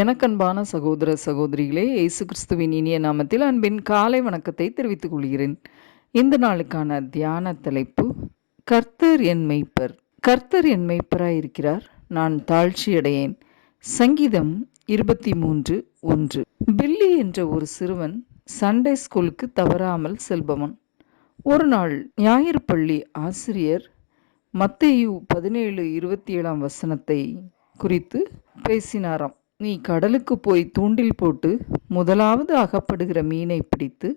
எனக்கன்பான சகோதர சகோதரிகளே இயேசு கிறிஸ்துவின் இனிய நாமத்தில் அன்பின் காலை வணக்கத்தை தெரிவித்துக் கொள்கிறேன். இந்த நாளுக்கான தியான தலைப்பு கர்த்தர் என் மெய்ப்பர் கர்த்தர் என் மெய்ப்பராய் இருக்கிறார் நான் தாழ்ச்சியடையேன். சங்கீதம் இருபத்தி மூன்று ஒன்று. பில்லி என்ற ஒரு சிறுவன் சண்டே ஸ்கூலுக்கு தவறாமல் செல்பவன். ஒரு நாள் ஞாயிறு பள்ளி ஆசிரியர் மத்தேயு பதினேழு இருபத்தி ஏழாம் வசனத்தை குறித்து பேசினாராம். நீ கடலுக்கு போய் தூண்டில் போட்டு முதலாவது அகப்படுகிற மீனை பிடித்து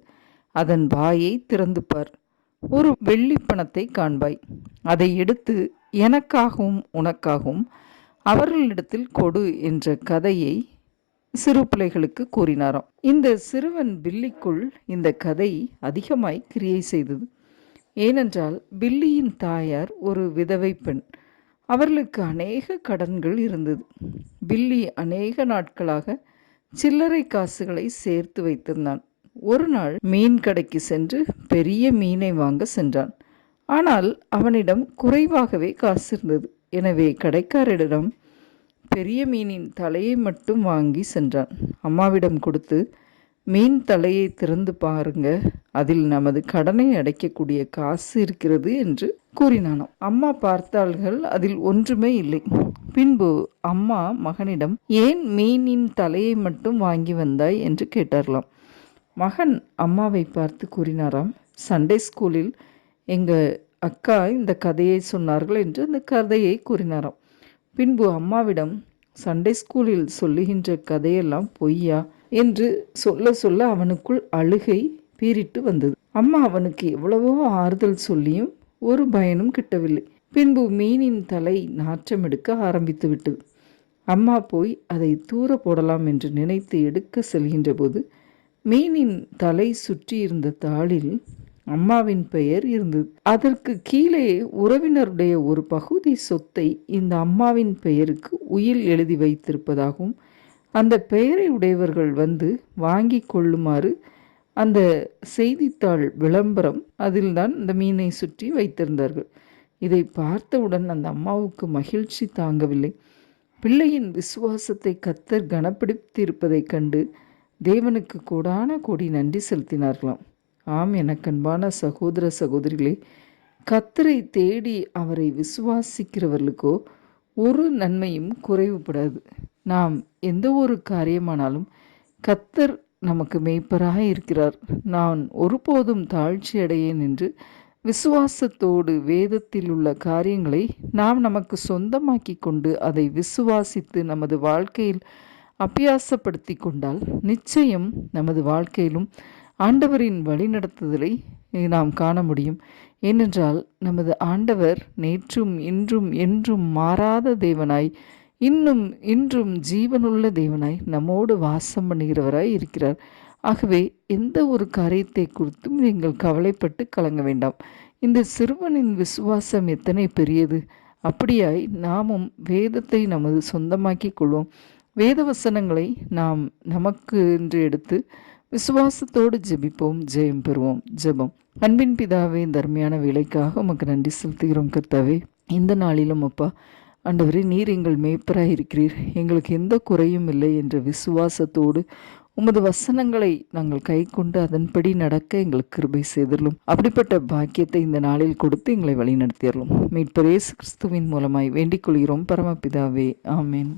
அதன் வாயை திறந்து பார். ஒரு வெள்ளி பணத்தை காண்பாய். அதை எடுத்து எனக்காகவும் உனக்காகவும் அவர்களிடத்தில் கொடு என்ற கதையை சிறு பிள்ளைகளுக்கு கூறினாராம். இந்த சிறுவன் பில்லிக்குள் இந்த கதை அதிகமாய் கிரியை செய்தது. ஏனென்றால் பில்லியின் தாயார் ஒரு விதவை பெண். அவர்களுக்கு அநேக கடன்கள் இருந்தது. பில்லி அநேக நாட்களாக சில்லறை காசுகளை சேர்த்து வைத்திருந்தான். ஒரு நாள் மீன் கடைக்கு சென்று பெரிய மீனை வாங்க சென்றான். ஆனால் அவனிடம் குறைவாகவே காசு இருந்தது. எனவே கடைக்காரரிடம் பெரிய மீனின் தலையை மட்டும் வாங்கி சென்றான். அம்மாவிடம் கொடுத்து மீன் தலையை திறந்து பாருங்க. அதில் நமது கடனை அடைக்கக்கூடிய காசு இருக்கிறது என்று கூறினானோ? அம்மா பார்த்தாள்கள் அதில் ஒன்றுமே இல்லை. பின்பு அம்மா மகனிடம் ஏன் மீனின் தலையை மட்டும் வாங்கி வந்தாய்? என்று கேட்டார்களாம். மகன் அம்மாவை பார்த்து கூறினாராம் சண்டே ஸ்கூலில் எங்கள் அக்கா இந்த கதையை சொன்னார்கள் என்று அந்த கதையை கூறினாராம். பின்பு அம்மாவிடம் சண்டே ஸ்கூலில் சொல்லுகின்ற கதையெல்லாம் பொய்யா? என்று சொல்ல சொல்ல அவனுக்குள் அழுகை பீறிட்டு வந்தது. அம்மா அவனுக்கு எவ்வளவோ ஆறுதல் சொல்லியும் ஒரு பயனும் கிட்டவில்லை. பின்பு மீனின் தலை நாற்றம் எடுக்க ஆரம்பித்து விட்டது. அம்மா போய் அதை தூர போடலாம் என்று நினைத்து எடுக்க செல்கின்ற போது மீனின் தலை சுற்றி இருந்த தாளில் அம்மாவின் பெயர் இருந்தது. அதற்கு கீழே உறவினருடைய ஒரு பகுதி சொத்தை இந்த அம்மாவின் பெயருக்கு உயில் எழுதி வைத்திருப்பதாகவும் அந்த பெயரை உடையவர்கள் வந்து வாங்கி கொள்ளுமாறு அந்த செய்தித்தாள் விளம்பரம் அதில்தான் இந்த மீனை சுற்றி வைத்திருந்தார்கள். இதை பார்த்தவுடன் அந்த அம்மாவுக்கு மகிழ்ச்சி தாங்கவில்லை. பிள்ளையின் விசுவாசத்தை கத்தர் கனப்பிடித்திருப்பதைக் கண்டு தேவனுக்கு கோடான கோடி நன்றி செலுத்தினார்களாம். ஆம் எனக்கன்பான சகோதர சகோதரிகளே கத்தரை தேடி அவரை விசுவாசிக்கிறவர்களுக்கோ ஒரு நன்மையும் குறைவுபடாது. நாம் எந்த ஒரு காரியமானாலும் கத்தர் நமக்கு மெய்ப்பராக இருக்கிறார். நான் ஒருபோதும் தாழ்ச்சி அடையேன் என்று விசுவாசத்தோடு வேதத்தில் உள்ள காரியங்களை நாம் நமக்கு சொந்தமாக்கி கொண்டு அதை விசுவாசித்து நமது வாழ்க்கையில் அபியாசப்படுத்தி கொண்டால் நிச்சயம் நமது வாழ்க்கையிலும் ஆண்டவரின் வழிநடத்துதலை நாம் காண முடியும். ஏனென்றால் நமது ஆண்டவர் நேற்றும் இன்றும் என்றும் மாறாத தேவனாய் இன்னும் இன்றும் ஜீவனுள்ள தேவனாய் நம்மோடு வாசம் பண்ணுகிறவராய் இருக்கிறார். ஆகவே எந்த ஒரு காரியத்தை குறித்தும் நீங்கள் கவலைப்பட்டு கலங்க வேண்டாம். இந்த சிறுவனின் விசுவாசம் எத்தனை பெரியது? அப்படியாய் நாமும் வேதத்தை நமது சொந்தமாக்கி கொள்வோம். வேத வசனங்களை நாம் நமக்கு என்று எடுத்து விசுவாசத்தோடு ஜெபிப்போம் ஜெயம் பெறுவோம் ஜெபம். அன்பின் பிதாவே இந்த அருமையான வேலைக்காக உமக்கு நன்றி செலுத்துகிறோம் கர்த்தாவே. இந்த நாளிலும் அப்பா ஆண்டவரே நீர் எங்கள் மேய்ப்பராக இருக்கிறீர். எங்களுக்கு எந்த குறையும் இல்லை என்ற விசுவாசத்தோடு உமது வசனங்களை நாங்கள் கை கொண்டு அதன்படி நடக்க எங்களுக்கு கிருபை செய்திடலும். அப்படிப்பட்ட பாக்கியத்தை இந்த நாளில் கொடுத்து எங்களை வழிநடத்திடலும். மீட்பரேசு கிறிஸ்துவின் மூலமாய் வேண்டிக் கொள்கிறோம். பரமபிதாவே ஆமேன்.